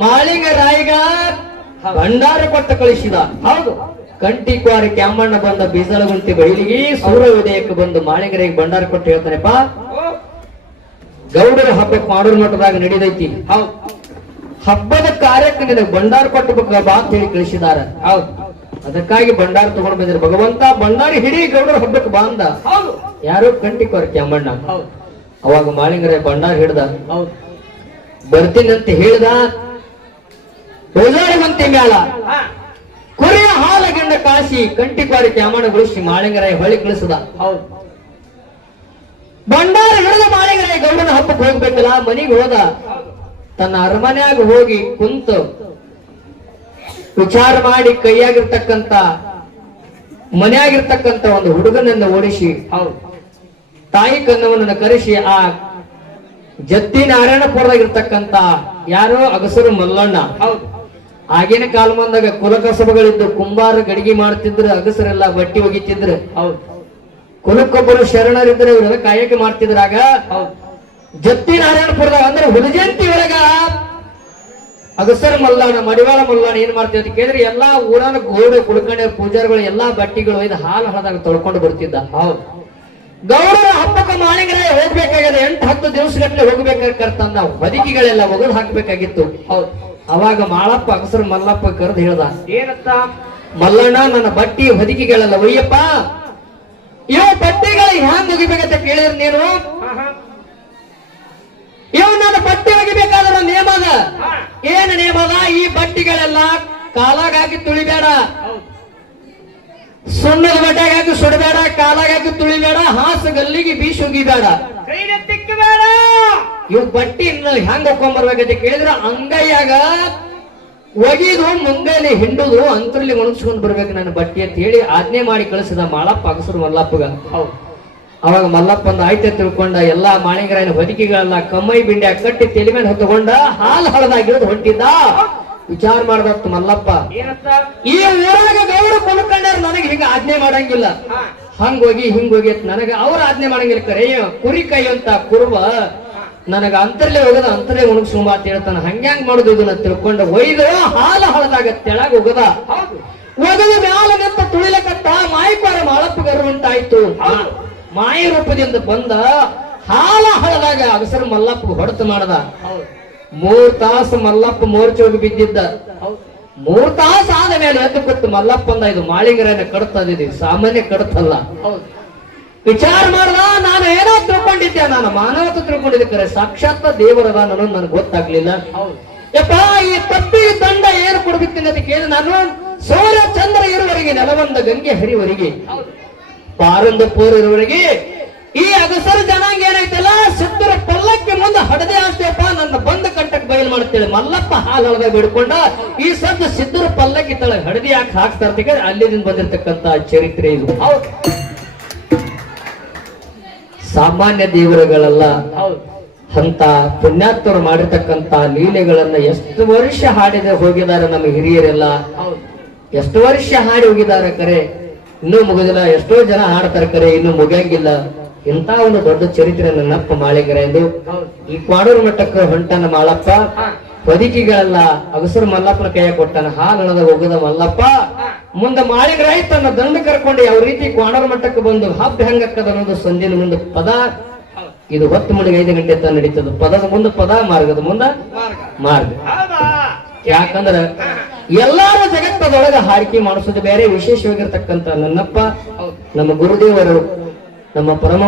ಮಾಳಿಂಗ ರಾಯಿಗ ಭಂಡಾರ ಕೊಟ್ಟು ಕಳಿಸಿದ. ಹೌದು. ಕಂಟಿ ಕ್ವಾರಿ ಕ್ಯಾಮಣ್ಣ ಬಂದ ಬೀಸಲಗುಂತಿ ಬೈಲಿಗೆ ಸೂರ್ಯ ಉದಯಕ್ಕೆ ಬಂದು ಮಾಳಿಂಗರಿಗೆ ಭಂಡಾರ ಕೊಟ್ಟು ಹೇಳ್ತಾನೆಪ್ಪ. ಗೌಡರ ಹಬ್ಬಕ್ಕೆ ಮಾಡೋರ್ ಮಠದಾಗ ನಡೀದೈತಿ. ಹೌದು. ಹಬ್ಬದ ಕಾರ್ಯಕ್ಕೆ ನಿನಗೆ ಭಂಡಾರ ಕೊಟ್ಟು ಬಾ ಅಂತ ಹೇಳಿ ಕಳಿಸಿದಾರ. ಹೌದು. ಅದಕ್ಕಾಗಿ ಭಂಡಾರ ತಗೊಂಡು ಬಂದಿರ ಭಗವಂತ ಭಂಡಾರ ಹಿಡಿ ಗೌಡರ ಹಬ್ಬಕ್ಕೆ ಬಾ ಅಂದ. ಹೌದು. ಯಾರು ಕಂಟಿ ಕ್ವಾರಿ ಕ್ಯಾಮಣ್ಣ. ಅವಾಗ ಮಾಳಿಂಗರ ಭಂಡಾರ ಹಿಡ್ದ. ಹೌದು. ಅಂತ ಹೇಳ್ದ. ಓಜಾಡುವಂತೆ ಮೇಳ. ಹಾ, ಕುರಿಯ ಹಾಲ ಗಿಂಡ ಕಾಸಿ ಕ್ಯಾಮಣ ಗುಳಿಸಿ ಮಾಳಿಂಗರಾಯ ಹೊಳಿ ಕಳಿಸದ. ಹೌದು. ಬಂಡಾರ ಹಿಡಿದ ಮಾಳಿಂಗರಾಯ ಗೌಡನ ಹಬ್ಬಕ್ಕೆ ಹೋಗ್ಬೇಕಲ್ಲ ಮನಿಗೆ ಹೋದ ಹೌದು ತನ್ನ ಅರಮನ್ಯಾಗ ಹೋಗಿ ಕುಂತು ವಿಚಾರ ಮಾಡಿ ಕೈಯಾಗಿರ್ತಕ್ಕಂತ ಮನೆಯಾಗಿರ್ತಕ್ಕಂತ ಒಂದು ಹುಡುಗನನ್ನ ಓಡಿಸಿ ಹೌದು. ತಾಯಿ ಕನ್ನವನನ್ನ ಕರೆಸಿ ಆ ಜತ್ತಿ ನಾರಾಯಣಪುರದಾಗಿರ್ತಕ್ಕಂತ ಯಾರೋ ಅಗಸರು ಮಲ್ಲಣ್ಣ ಹೌದು. ಆಗಿನ ಕಾಲಮಾನದಾಗ ಕುಲಕಸಬಗಳಿದ್ದು ಕುಂಬಾರ ಗಡಿಗೆ ಮಾಡ್ತಿದ್ರು ಅಗಸರೆಲ್ಲ ಬಟ್ಟಿ ಒಗಿತಿದ್ರು. ಹೌದು. ಕುಲಕ್ಕೊಬ್ಬರು ಶರಣರಿದ್ರೆ ಇವರೆಲ್ಲ ಕಾಯಕ ಮಾಡ್ತಿದ್ರಾಗ ಹೌದು. ಜತ್ತಿ ನಾರಾಯಣಪುರದಾಗ ಅಂದ್ರೆ ಹುಲಜಂತಿ ಒಳಗ ಅಗಸರ ಮಲ್ಲಾಣ ಮಡಿವಾಳ ಮಲ್ಲಾಣ ಏನ್ ಮಾಡ್ತಿದ್ದ ಅಂತ ಕೇಳಿದ್ರೆ ಎಲ್ಲಾ ಊರನ ಗೋಡೆ ಕುಳ್ಕೊಂಡ ಪೂಜಾರಿಗಳು ಎಲ್ಲಾ ಬಟ್ಟಿಗಳು ಒಯ್ದು ಹಾಲು ಹಳದಾಗ ತೊಳ್ಕೊಂಡು ಬರ್ತಿದ್ದ. ಹೌದು. ಗೌಡರ ಹಬ್ಬಕ್ಕೆ ಮಾಳಿಂಗರಾಯ ಹೋಗ್ಬೇಕಾಗಿದೆ ಎಂಟು ಹತ್ತು ದಿವಸಗಟ್ಟಲೆ ಹೋಗ್ಬೇಕಾಗಿರ್ತಂದ ಹೊದಿಕೆಗಳೆಲ್ಲ ಒಗದು ಹಾಕ್ಬೇಕಾಗಿತ್ತು. ಹೌದು. ಅವಾಗ ಮಾಳಪ್ಪ ಅಗಸರ ಮಲ್ಲಪ್ಪ ಕರೆದು ಹೇಳ್ದ ಏನತ್ತ ಮಲ್ಲಣ್ಣ ನನ್ನ ಬಟ್ಟಿ ಹೊದಿಕೆಗಳಲ್ಲ ಒಯ್ಯಪ್ಪ. ಇವ ಬಟ್ಟೆಗಳು ಹ್ಯಾಂಗ್ ಒಗಿಬೇಕಂತ ಕೇಳಿದ್ರೆ ನೀನು? ಇವ ನನ್ನ ಬಟ್ಟೆ ಒಗಿಬೇಕಾದ್ರ ನೇಮ ಅದ ಏನ್ ಅದ ಈ ಬಟ್ಟಿಗಳೆಲ್ಲ ಕಾಲಾಗ ಹಾಕಿ ತುಳಿಬೇಡ. ಸುಣ್ಣದ ಬಟ್ಟೆಗೆ ಹಾಕಿ ಸುಡಬೇಡ ಕಾಲಾಗ ಹಾಕಿ ತುಳಿಬೇಡ ಹಾಸ ಗಲ್ಲಿಗೆ ಬೀಸ್ ಒಗಿಬೇಡ ಇವು ಬಟ್ಟಿ ಹೆಂಗ್ ಹಾಕೊಂಡ್ಬರ್ಬೇಕಂತ ಕೇಳಿದ್ರ ಅಂಗೈಯಾಗ ಒಗಿದು ಮುಂಗೈಲಿ ಹಿಂಡುದು ಅಂತರಲ್ಲಿ ಒಣಗಿಸ್ಕೊಂಡ್ ಬರ್ಬೇಕು ನನ್ನ ಬಟ್ಟಿ ಅಂತ ಹೇಳಿ ಆಜ್ಞೆ ಮಾಡಿ ಕಳಿಸಿದ ಮಾಳಪ್ಪ ಅಗಸರು ಮಲ್ಲಪ್ಪಗ. ಹೌದು. ಅವಾಗ ಮಲ್ಲಪ್ಪ ಒಂದು ಆಯ್ತೆ ತಿಳ್ಕೊಂಡ ಎಲ್ಲಾ ಮಾಳಿಂಗರಾಯನ ಹೊದಿಕೆಗಳೆಲ್ಲ ಕಮ್ಮೈ ಬಿಂಡಿ ಕಟ್ಟಿ ತಲೆ ಮೇಲೆ ಹೊತ್ತುಕೊಂಡ ಹಾಲು ಹಳದಾಗಿರೋದು ಹೊಂಟಿದ್ದ. ವಿಚಾರ ಮಾಡ್ದತ್ತು ಮಲ್ಲಪ್ಪ. ಈ ಊರಾಗ ಗೌಡ ಕುಣ್ಕೊಂಡಾರ ನನಗೆ ಹಿಂಗ ಆಜ್ಞೆ ಮಾಡಂಗಿಲ್ಲ. ಹಂಗ ಹಂಗೋಗಿ ಹಿಂಗೋಗಿ ಅಂತ ನನಗೆ ಅವ್ರ ಆಜ್ಞೆ ಮಾಡಂಗಿಲ್ಲ ಕರೆ. ಕುರಿ ಕೈ ಅಂತ ಕುರುಬ ನನಗ ಅಂತರ್ಲೆ ಹೋಗದ ಅಂತರ್ಲೆ ಉಣಗ್ಸುಂಬ ಅಂತ ಹೇಳ್ತಾನ. ಹಂಗ್ಯಾಂಗ್ ಮಾಡುದು ಇದನ್ನ ತಿಳ್ಕೊಂಡ. ಒಯ್ದು ಹಾಲ ಹಳದಾಗ ತೆಳಗ ಹೋಗದ. ಒಗದ ಮ್ಯಾಲ ನಿಂತ ತುಳಿಲಕತ್ತ ಮಾಯಪಾರ ಮಾಳಪ್ಪ ಗರ್ವಂತಾಯ್ತು ಮಾಯ ರೂಪದಿಂದ ಬಂದ ಹಾಲ ಹಳದಾಗ ಅಗಸರ ಮಲ್ಲಪ್ಪ ಹೊಡೆತ ಮಾಡದ. ಮೂರ್ ತಾಸು ಮಲ್ಲಪ್ಪ ಮೋರ್ಚೋಗಿ ಬಿದ್ದಿದ್ದ. ಮೂರ್ ತಾಸು ಆದ ಮೇಲೆ ಎದ್ದು ಕೂತು ಮಲ್ಲಪ್ಪ ಅಂದ ಇದು ಮಾಳಿಂಗರನ್ನ ಕಡತದಿದೆ ಸಾಮಾನ್ಯ ಕಡತಲ್ಲ. ವಿಚಾರ ಮಾಡ್ದ ನಾನು ಏನೋ ತಿಳ್ಕೊಂಡಿದ್ದೆ ನಾನು ಮಾನವತ ತಿಳ್ಕೊಂಡಿದ್ದೆ ಕರೆ ಸಾಕ್ಷಾತ್ ದೇವರದ ನಾನು ನನಗೆ ಗೊತ್ತಾಗ್ಲಿಲ್ಲ. ಯಪ್ಪ ಈ ತಪ್ಪಿ ದಂಡ ಏನು ಕೊಡ್ಬೇಕು ಅದಕ್ಕೆ ಕೇಳಿ ನಾನು ಸೂರ್ಯ ಚಂದ್ರ ಇರುವವರೆಗೆ ನೆಲವಂದ ಗಂಗೆ ಹರಿವರಿಗೆ ಪಾರಂದ ಪೂರ್ ಇರುವವರೆಗೆ ಈ ಅಗಸರ ಜನಾಂಗ ಏನಾಯ್ತಲ್ಲ ಸುತ್ತರ ಪಲ್ಲಕ್ಕೆ ಮುಂದೆ ಹಡದೆ ಆಸ್ತೇಪ ನನ್ನ ಬಂದ ಕಂಟಕ್ ಬಯಲು ಮಾಡ್ತೇಳಿ. ಮಲ್ಲಪ್ಪ ಹಾಲ ಹಳದ ಬಿಡ್ಕೊಂಡ ಈ ಸದ್ದು ಸಿದ್ದರ ಪಲ್ಲಕ್ಕಿ ತಳ ಹಡದಿ ಹಾಕಿ ಹಾಕ್ತಾ ಇರ್ತೀಗ ಅಲ್ಲಿದಿಂದ ಬಂದಿರತಕ್ಕಂತ ಚರಿತ್ರೆ ಇದು. ಹೌದು. ಸಾಮಾನ್ಯ ದೇವರುಗಳಲ್ಲ ಅಂತ ಪುಣ್ಯಾತ್ಮರು ಮಾಡಿರ್ತಕ್ಕಂತ ಲೀಲೆಗಳನ್ನ ಎಷ್ಟು ವರ್ಷ ಹಾಡಿದ ಹೋಗಿದ್ದಾರೆ ನಮ್ಮ ಹಿರಿಯರೆಲ್ಲ. ಎಷ್ಟು ವರ್ಷ ಹಾಡಿ ಹೋಗಿದ್ದಾರೆ ಕರೆ. ಇನ್ನೂ ಮುಗಿದಿಲ್ಲ. ಎಷ್ಟೋ ಜನ ಹಾಡ್ತಾರೆ ಕರೆ. ಇನ್ನೂ ಮುಗಿಯಂಗಿಲ್ಲ. ಇಂತ ಒಂದು ದೊಡ್ಡ ಚರಿತ್ರೆ ನನ್ನಪ್ಪ ಮಾಳಿಗರ ಎಂದು ಈ ಕ್ವಾಡೂರು ಮಟ್ಟಕ್ಕೆ ಹೊಂಟನ ಮಾಳಪ್ಪ. ಹಾ, ಹೊದಿಕೆಗಳೆಲ್ಲ ಅಗಸರು ಮಲ್ಲಪ್ಪನ ಕೈಯ ಕೊಟ್ಟನ. ಹಾಲದ ಹೋಗದ ಮಲ್ಲಪ್ಪ. ಮುಂದೆ ಮಾಳಿಗರಾಯ್ ತನ್ನ ದಂಡ ಕರ್ಕೊಂಡು ಯಾವ ರೀತಿ ಕ್ವಾಣರ ಮಟ್ಟಕ್ಕೆ ಬಂದು ಹಬ್ಬ ಹೆಂಗಕ್ಕದ ಅನ್ನೋದು ಸಂಜೆ ಮುಂದೆ ಪದ. ಇದು ಹೊತ್ತು ಮಣಿಗೆ ಐದು ಗಂಟೆ ತನ ನಡೀತದ. ಪದದ ಮುಂದೆ ಪದ, ಮಾರ್ಗದ ಮುಂದೆ ಮಾರ್ಗ. ಯಾಕಂದ್ರ ಎಲ್ಲಾರು ಜಗತ್ತದೊಳಗ ಹಾರಿಕೆ ಮಾಡಿಸೋದು ಬೇರೆ ವಿಶೇಷವಾಗಿರ್ತಕ್ಕಂತ ನನ್ನಪ್ಪ, ನಮ್ಮ ಗುರುದೇವರು, ನಮ್ಮ ಪರಮ